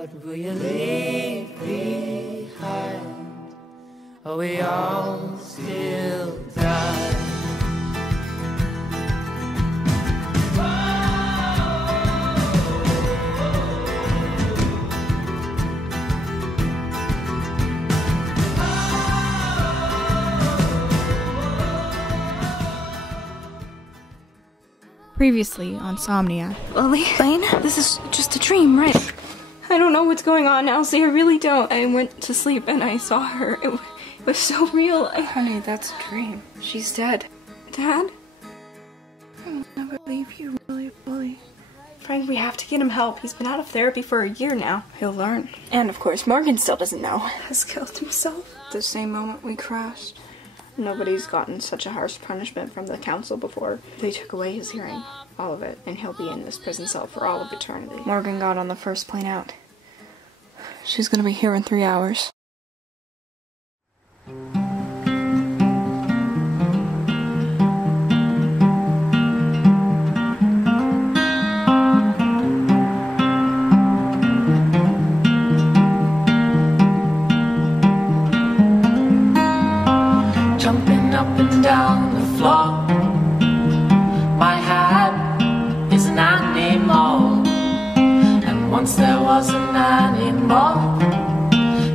What will you leave behind? Are we all still die? Previously on Somnia. Lane, this is just a dream, right? I don't know what's going on, Elsie. I really don't. I went to sleep and I saw her. It was so real. Honey, that's a dream. She's dead. Dad? I will never leave you, really, Billy. Frank, we have to get him help. He's been out of therapy for a year now. He'll learn. And of course, Morgan still doesn't know. Has killed himself. The same moment we crashed. Nobody's gotten such a harsh punishment from the council before. They took away his hearing, all of it, and he'll be in this prison cell for all of eternity. Morgan got on the first plane out. She's gonna be here in 3 hours. Jumping up and down the floor. My hat is an animal, and once there was an animal.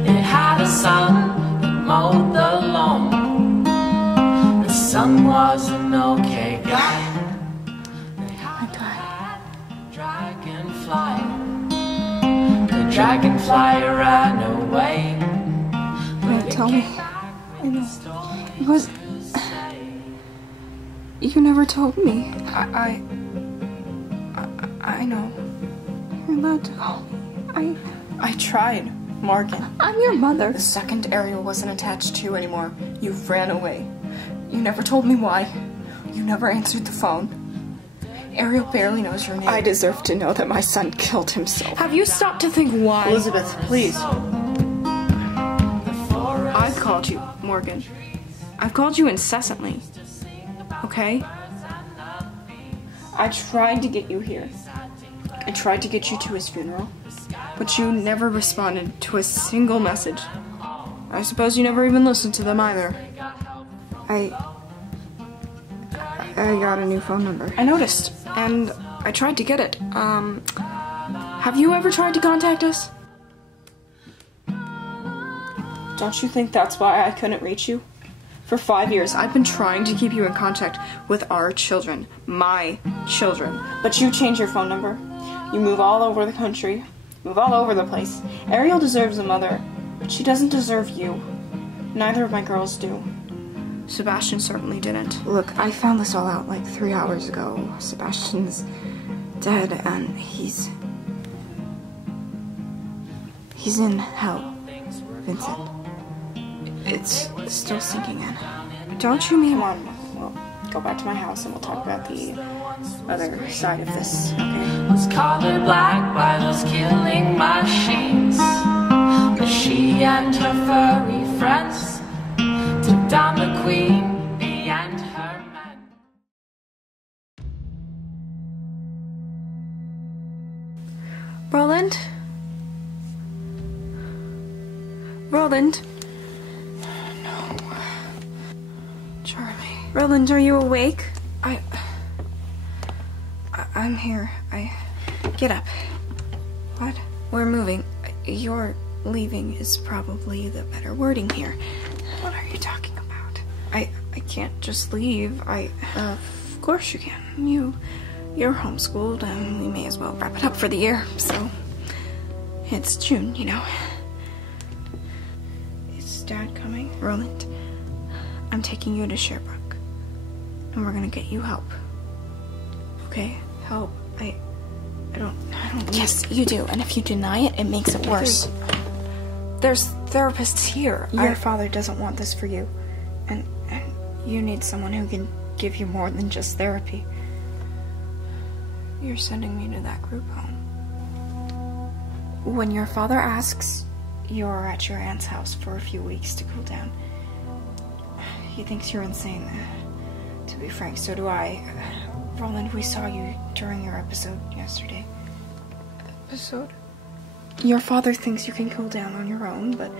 It had a son that mowed the lawn. The son was an okay guy. They had a dragonfly. The dragonfly ran away. Wait, tell me. It was... You never told me. I know. You're allowed to call me. I tried, Morgan. I'm your mother. The second Ariel wasn't attached to you anymore, you ran away. You never told me why. You never answered the phone. Ariel barely knows your name. I deserve to know that my son killed himself. Have you stopped to think why? Elizabeth, please. I've called you, Morgan. I've called you incessantly. Okay? I tried to get you here. I tried to get you to his funeral, but you never responded to a single message. I suppose you never even listened to them either. I got a new phone number. I noticed, and I tried to get it. Have you ever tried to contact us? Don't you think that's why I couldn't reach you? For 5 years, I've been trying to keep you in contact with our children. My children. But you change your phone number. You move all over the country. Move all over the place. Ariel deserves a mother, but she doesn't deserve you. Neither of my girls do. Sebastian certainly didn't. Look, I found this all out like 3 hours ago. Sebastian's dead and he's in hell, Vincent. It's still sinking in. Don't you mean... Come on, we'll go back to my house and we'll talk about the other side of this, okay? Was colored black by those killing machines. But she and her furry friends took down the queen and her men. Roland? Roland? Charlie. Roland, are you awake? I'm here. Get up. What? We're moving. You're leaving is probably the better wording here. What are you talking about? I can't just leave. Of course you can. You're homeschooled and we may as well wrap it up for the year, so... It's June, you know. Is Dad coming? Roland, I'm taking you to Sherbrooke. And we're gonna get you help. Okay? Help. I don't Yes, you do. And if you deny it, it makes it worse. There's therapists here. Your father doesn't want this for you. And you need someone who can give you more than just therapy. You're sending me to that group home. When your father asks, you're at your aunt's house for a few weeks to cool down. He thinks you're insane. To be frank, so do I. Roland, we saw you during your episode yesterday. Episode? Your father thinks you can cool down on your own, but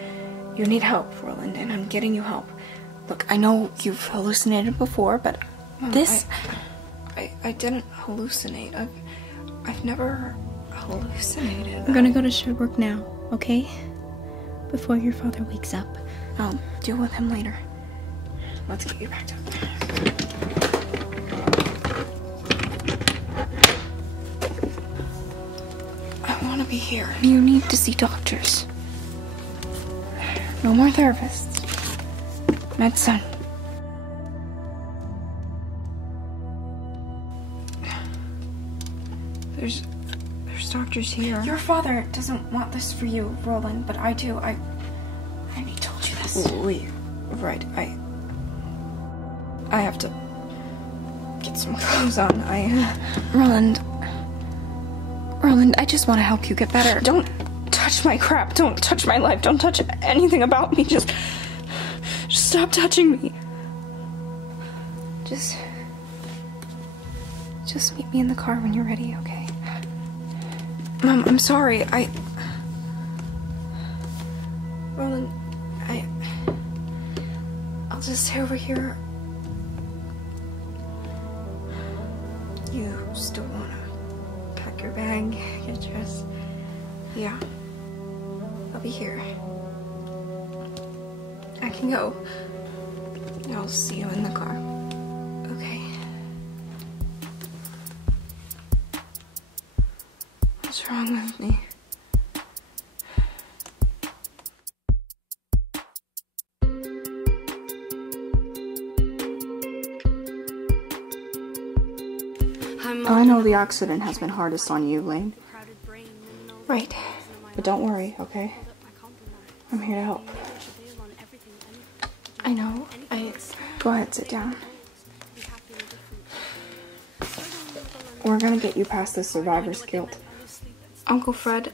you need help, Roland, and I'm getting you help. Look, I know you've hallucinated before, but this... I didn't hallucinate. I've never hallucinated. I'm gonna go to Sherbrooke now, okay? Before your father wakes up. I'll deal with him later. Let's get you packed up. I want to be here. You need to see doctors. No more therapists. Medicine. There's doctors here. Your father doesn't want this for you, Roland, but I do. I already told you this. Wait, right. I have to get some clothes on. Roland, I just want to help you get better. Don't touch my crap. Don't touch my life. Don't touch anything about me. Just stop touching me. Just meet me in the car when you're ready, okay? Mom, I'm sorry. Roland, I'll just stay over here. You still wanna pack your bag, get dressed? Yeah. I'll be here. I can go. I'll see you in the car. Okay. What's wrong with me? I know the accident has been hardest on you, Lane. Right. But don't worry, okay? I'm here to help. I know. Go ahead, sit down. We're gonna get you past this survivor's guilt. Uncle Fred,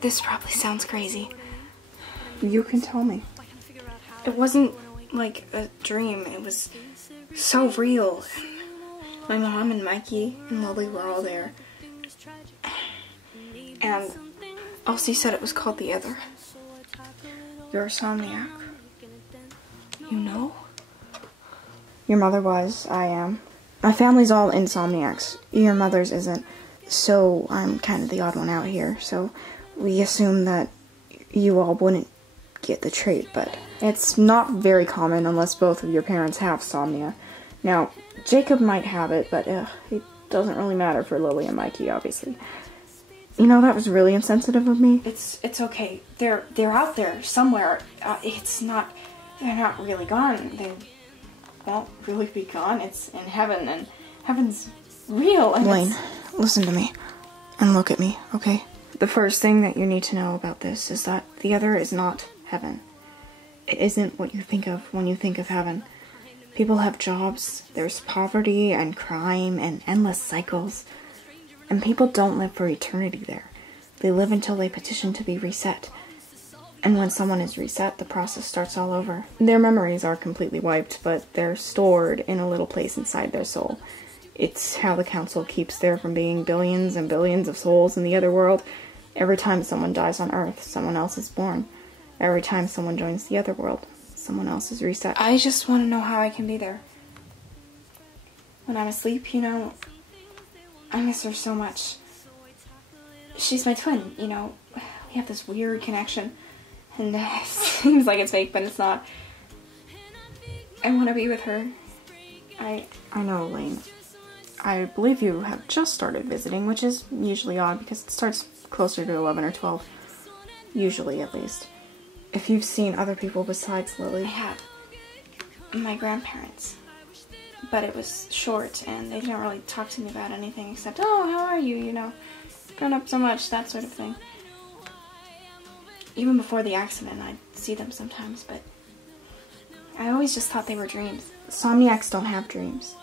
this probably sounds crazy. You can tell me. It wasn't like a dream. It was so real. My mom and Mikey and Lily were all there. And Elsie said it was called The Other. You're a Somniac. You know? Your mother was, I am. My family's all insomniacs. Your mother's isn't. So I'm kind of the odd one out here. So we assume that you all wouldn't get the trait, but it's not very common unless both of your parents have somnia. Now, Jacob might have it, but it doesn't really matter for Lily and Mikey, obviously. You know, that was really insensitive of me. It's okay. They're out there somewhere. They're not really gone. They won't really be gone. It's in heaven, and heaven's real. And Blaine, listen to me and look at me, okay? The first thing that you need to know about this is that the other is not heaven. It isn't what you think of when you think of heaven. People have jobs, there's poverty and crime and endless cycles. And people don't live for eternity there. They live until they petition to be reset. And when someone is reset, the process starts all over. Their memories are completely wiped, but they're stored in a little place inside their soul. It's how the council keeps there from being billions and billions of souls in the other world. Every time someone dies on Earth, someone else is born. Every time someone joins the other world, someone else is reset. I just want to know how I can be there. When I'm asleep, you know, I miss her so much. She's my twin, you know. We have this weird connection. And it seems like it's fake, but it's not. I want to be with her. I know, Lane. I believe you have just started visiting, which is usually odd because it starts closer to 11 or 12. Usually, at least. If you've seen other people besides Lily. I have. My grandparents. But it was short, and they didn't really talk to me about anything except, oh, how are you, you know. Grown up so much, that sort of thing. Even before the accident, I'd see them sometimes, but I always just thought they were dreams. Somniacs don't have dreams.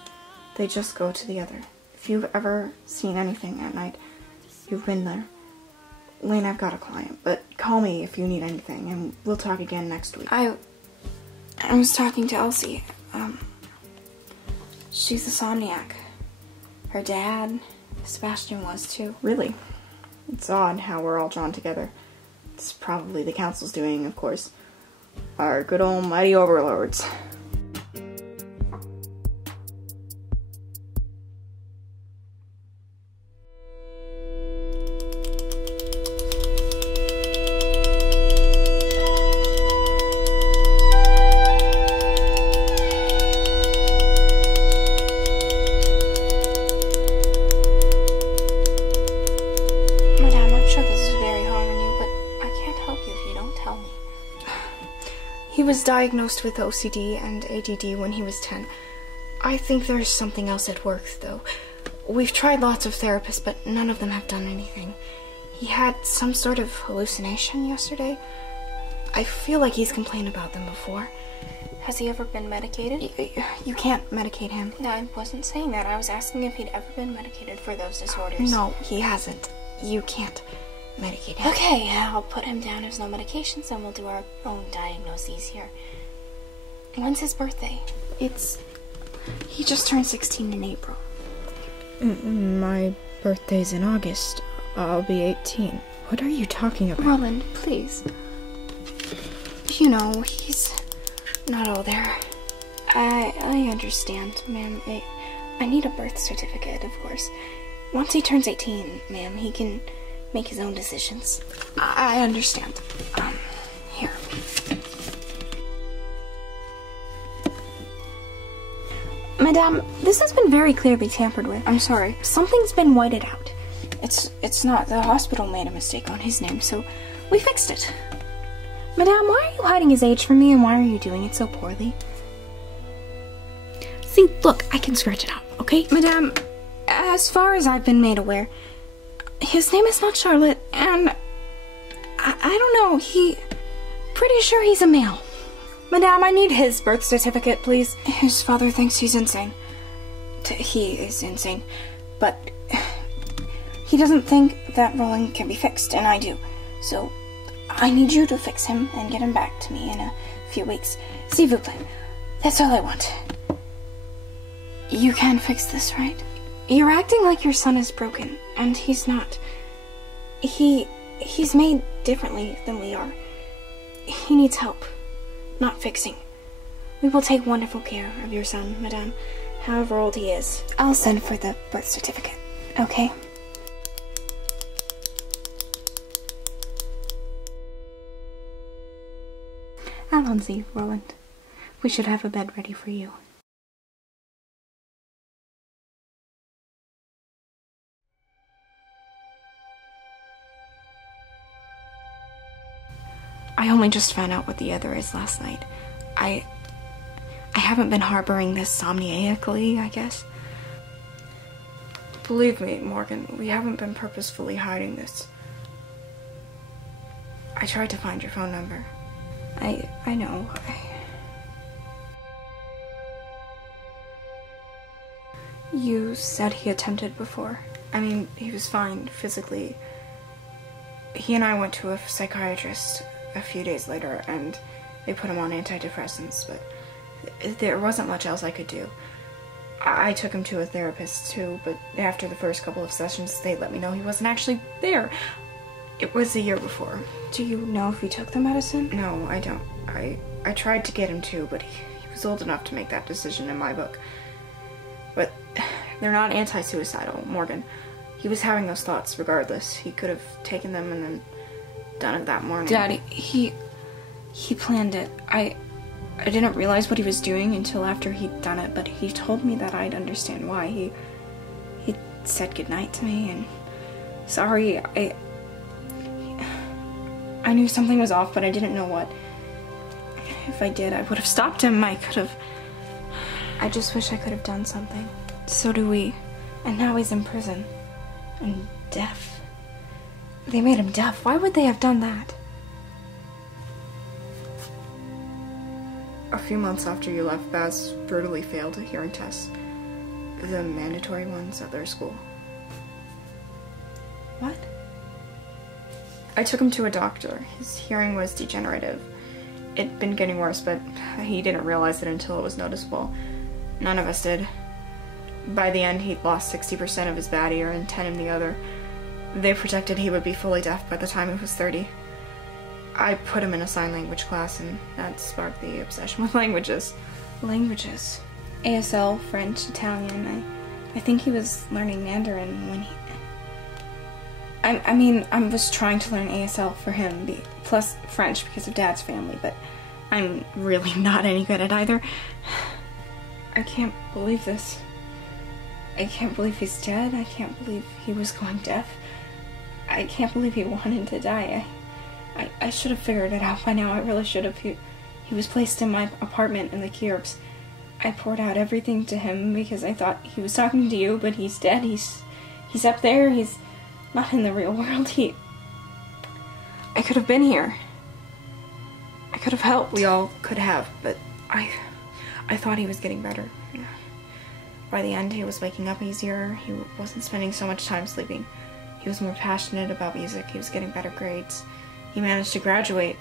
They just go to the other. If you've ever seen anything at night, you've been there. Lane, I've got a client, but call me if you need anything, and we'll talk again next week. I was talking to Elsie. She's a Somniac. Her dad, Sebastian, was too. Really? It's odd how we're all drawn together. It's probably the council's doing, of course. Our good almighty overlords. Madame, I'm sure this is very hard on you, but I can't help you if you don't tell me. He was diagnosed with OCD and ADD when he was 10. I think there's something else at work, though. We've tried lots of therapists, but none of them have done anything. He had some sort of hallucination yesterday. I feel like he's complained about them before. Has he ever been medicated? You can't medicate him. No, I wasn't saying that. I was asking if he'd ever been medicated for those disorders. No, he hasn't. You can't medicate him. Okay, I'll put him down as no medications and we'll do our own diagnoses here. When's his birthday? He just turned 16 in April. My birthday's in August. I'll be 18. What are you talking about? Roland, please. You know, he's not all there. I understand, ma'am. I need a birth certificate, of course. Once he turns 18, ma'am, he can make his own decisions. I understand. Here. Madame, this has been very clearly tampered with. I'm sorry. Something's been whited out. It's not. The hospital made a mistake on his name, so we fixed it. Madame, why are you hiding his age from me and why are you doing it so poorly? See, look, I can scratch it out, okay? Madame, as far as I've been made aware, his name is not Charlotte, and I don't know, pretty sure he's a male. Madame, I need his birth certificate, please. His father thinks he's insane. He is insane, but he doesn't think that Roland can be fixed, and I do. So I need you to fix him and get him back to me in a few weeks. S'il vous plaît. That's all I want. You can fix this, right? You're acting like your son is broken, and he's not. He's made differently than we are. He needs help, not fixing. We will take wonderful care of your son, Madame, however old he is. I'll send for the birth certificate, okay? Allons-y, Roland. We should have a bed ready for you. I only just found out what the other is last night. I haven't been harboring this somniacally, I guess. Believe me, Morgan, we haven't been purposefully hiding this. I tried to find your phone number. I know. You said he attempted before. I mean, he was fine physically. He and I went to a psychiatrist a few days later, and they put him on antidepressants, but there wasn't much else I could do. I took him to a therapist too, but after the first couple of sessions, they let me know he wasn't actually there. It was a year before. Do you know if he took the medicine? No, I don't. I tried to get him to, but he was old enough to make that decision in my book. But they're not anti-suicidal, Morgan. He was having those thoughts regardless. He could have taken them and then done it that morning. Daddy, he planned it. I didn't realize what he was doing until after he'd done it, but he told me that I'd understand why. He said goodnight to me and sorry. I knew something was off, but I didn't know what. If I did, I would have stopped him. I just wish I could have done something. So do we. And now he's in prison. And deaf. They made him deaf. Why would they have done that? A few months after you left, Baz brutally failed a hearing test. The mandatory ones at their school. What? I took him to a doctor. His hearing was degenerative. It'd been getting worse, but he didn't realize it until it was noticeable. None of us did. By the end, he'd lost 60% of his bad ear and 10 in the other. They projected he would be fully deaf by the time he was 30. I put him in a sign language class, and that sparked the obsession with languages. Languages. ASL, French, Italian. I think he was learning Mandarin when he... I was trying to learn ASL for him, plus French because of Dad's family, but I'm really not any good at either. I can't believe this. I can't believe he's dead. I can't believe he was going deaf. I can't believe he wanted to die. I should have figured it out by now. I really should have. He was placed in my apartment in the Kierbs. I poured out everything to him because I thought he was talking to you, but he's dead. He's up there. He's not in the real world. I could have been here. I could have helped. We all could have, but I thought he was getting better. By the end, he was waking up easier. He wasn't spending so much time sleeping. He was more passionate about music. He was getting better grades. He managed to graduate.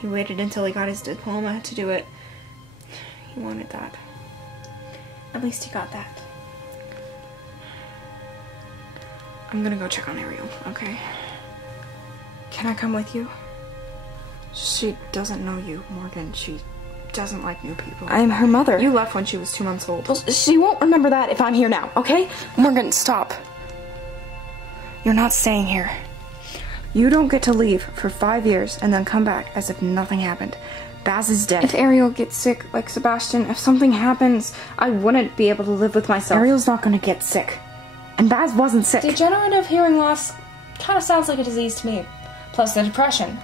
He waited until he got his diploma to do it. He wanted that. At least he got that. I'm gonna go check on Ariel, okay? Can I come with you? She doesn't know you, Morgan. She doesn't like new people. I'm her mother. You left when she was 2 months old. Well, she won't remember that if I'm here now, okay? Morgan, stop. You're not staying here. You don't get to leave for 5 years and then come back as if nothing happened. Baz is dead. If Ariel gets sick like Sebastian, if something happens, I wouldn't be able to live with myself. Ariel's not gonna get sick. And Baz wasn't sick. Degenerative hearing loss kind of sounds like a disease to me. Plus the depression.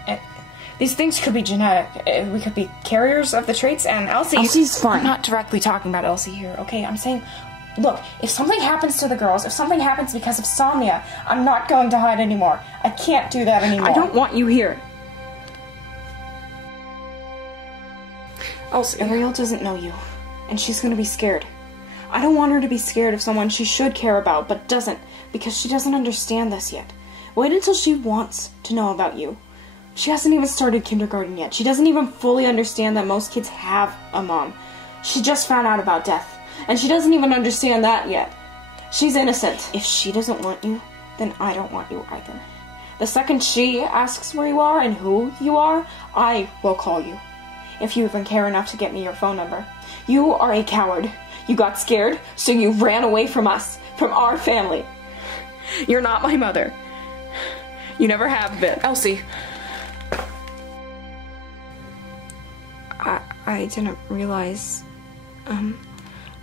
These things could be genetic. We could be carriers of the traits, and Elsie's fine. I'm not directly talking about Elsie here, okay? I'm saying, look, if something happens to the girls, if something happens because of Somnia, I'm not going to hide anymore. I can't do that anymore. I don't want you here. Elsie. Ariel doesn't know you, and she's gonna be scared. I don't want her to be scared of someone she should care about, but doesn't, because she doesn't understand this yet. Wait until she wants to know about you. She hasn't even started kindergarten yet. She doesn't even fully understand that most kids have a mom. She just found out about death, and she doesn't even understand that yet. She's innocent. If she doesn't want you, then I don't want you either. The second she asks where you are and who you are, I will call you. If you even care enough to get me your phone number. You are a coward. You got scared, so you ran away from us, from our family. You're not my mother. You never have been. Elsie. I didn't realize,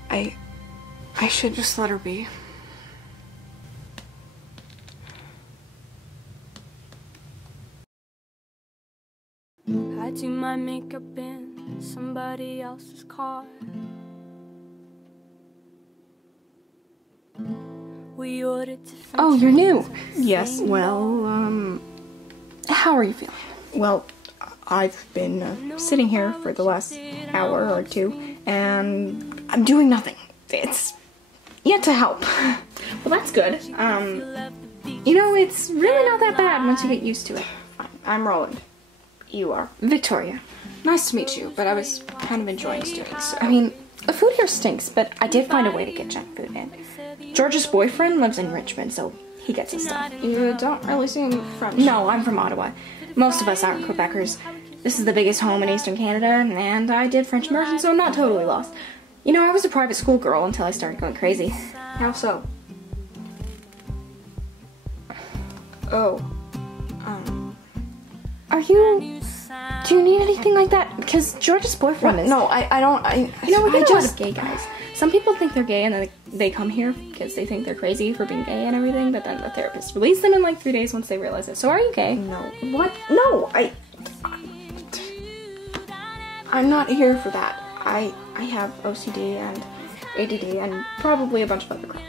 I should just let her be. I do my makeup in somebody else's car. We ordered different. Oh, you're new. Yes, well, how are you feeling? Well, I've been sitting here for the last hour or two, and I'm doing nothing. It's yet to help. Well, that's good. You know, it's really not that bad once you get used to it. I'm Roland. You are Victoria. Nice to meet you, but I was kind of enjoying students. So. I mean, the food here stinks, but I did find a way to get junk food in. George's boyfriend lives in Richmond, so he gets his stuff. You don't really seem French. No, I'm from Ottawa. Most of us aren't Quebecers. This is the biggest home in Eastern Canada, and I did French immersion, so I'm not totally lost. You know, I was a private school girl until I started going crazy. How so? Oh. Do you need anything like that? Because George's boyfriend is... No, I don't... You know, we get a lot of gay guys. Some people think they're gay and then they come here because they think they're crazy for being gay and everything, but then the therapist releases them in like 3 days once they realize it. So are you gay? No. What? No, I'm not here for that. I have OCD and ADD and probably a bunch of other crap.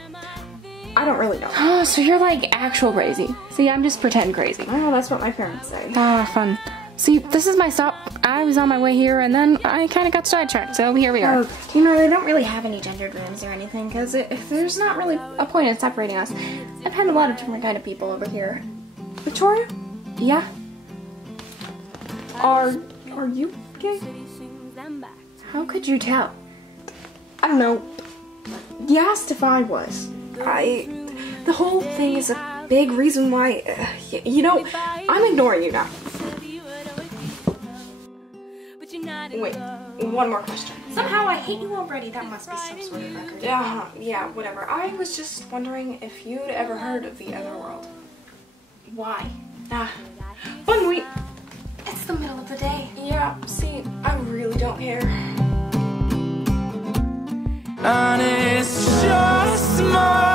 I don't really know. Oh, so you're like actual crazy. See, I'm just pretend crazy. Oh, that's what my parents say. Ah, fun. See, this is my stop. I was on my way here, and then I kind of got sidetracked, so here we are. You know, they don't really have any gendered rooms or anything, because there's not really a point in separating us. I've had a lot of different kind of people over here. Victoria? Yeah? Are you gay? How could you tell? I don't know. You asked if I was. The The whole thing is a big reason why, you know, I'm ignoring you now. Wait, one more question. Somehow I hate you already. That must be some sort of record. Yeah, whatever. I was just wondering if you'd ever heard of the other world. Why? Fun week. It's the middle of the day. Yeah, see, I really don't care. And it's just my